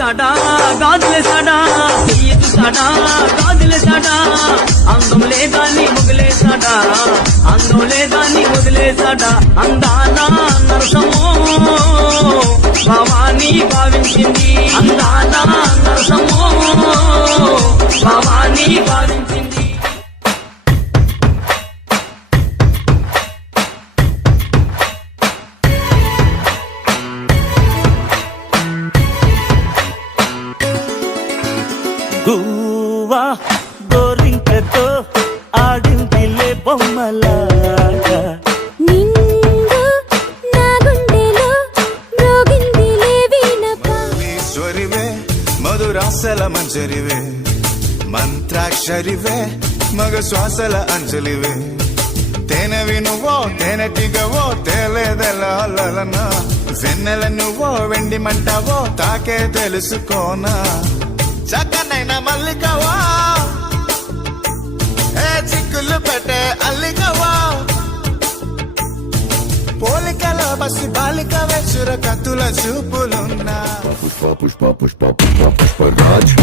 చూసాడా గాజులేసాడా, చెయ్యి చూసాడా గాజులేసాడా, అందం లేదాన్ని వదిలేసాడా, అందం లేదాన్ని వదిలేసాడా, అందానా నరసమో భవానీ భావించింది, అందానా నరసమో భవానీ భావించింది. గువ్వా గోరింకతో ఆడిందిలే బొమ్మలాగా, నిండు నా గుండెలో మ్రోగిందిలే ఈశ్వరివే మధురాసల మంజరివే, మంత్రాక్షరివే మగ శ్వాసల అంజలివే, తేనెవి నువ్వో తేనెటిగవో తేలేదెలనా, వెన్నెల నువ్వో వెండి మంటావో తాకే తెలుసుకోనా, చక్కనైన మల్లికవా ఏ చిక్కులు పెట్టే అల్లికవా, పోలికల బసి బాలికవే చురకత్తుల చూపులున్నా. పుష్ప పుష్ప పుష్ప పుష్ప పుష్పరాజ్